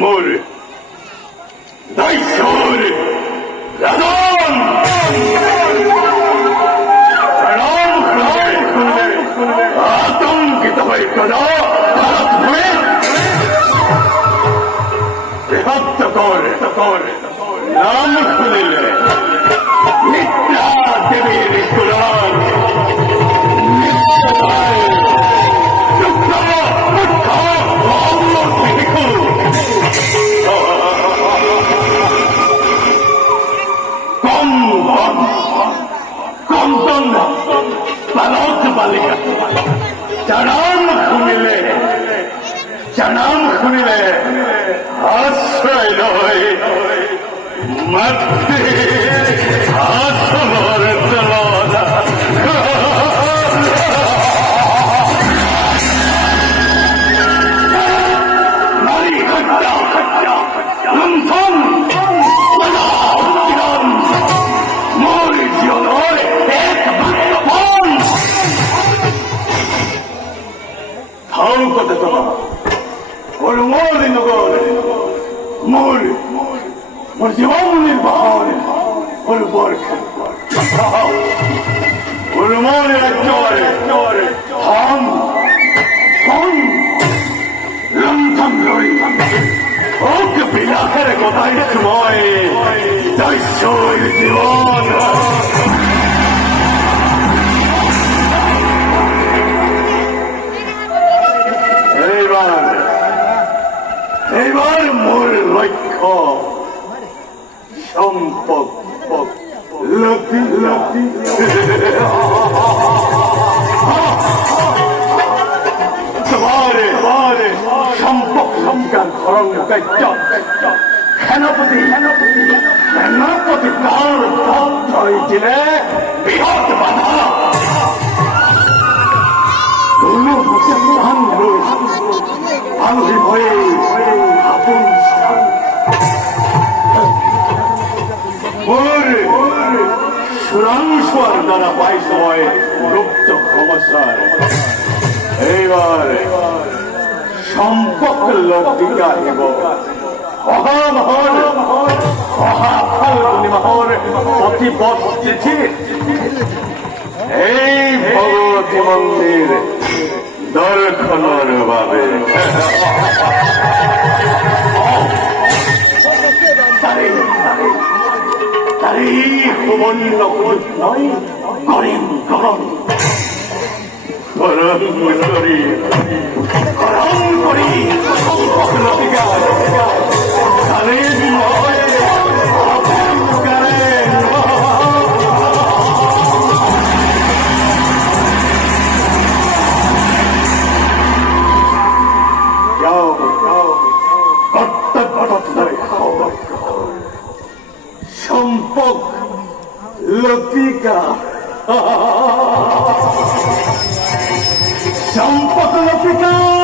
মোর দৈসুর রাজন আতঙ্কিত হয়ে প্রজা ভারত ভরে বৃহত্ত কর নাম শুনিলে নিদ্রা দেবীর কুলার জানাম শুনিলে আশ্রয় নয় মাতৃ আসর চলনা নারী হত্যা লুণ্ঠন মোর জীবনের একমাত্র পণ ধারণ করতে তোমার মোর নগর মোর জীবন নির্বাহন ওর বর্ষ ওর মনে থাম লঙ্ঘন করি ওকে বিলাসের কথাই সময় দৈশ্যের জীবন এইবার মোর লক্ষ্য সম্পদ লতি লতি সম্পদ সংজ্ঞান ধরন সেনাপতি তার হয়েছিলে বৃহৎ বাধা আলোহী ভয়ে আপন সুরাংশার দ্বারা পাই সময় গুপ্ত ক্ষমতায় এইবার সম্পর্ক লব্ধিকা হেব অহামহর অহাফল পূর্ণিমাহর অতিপথ চিঠি এই ভগবতী মন্দির দর্শনের ভাবে তারে সুবর্ণ নয় করেন গরম করি সম্পক লতিকা সম্পক লতিকা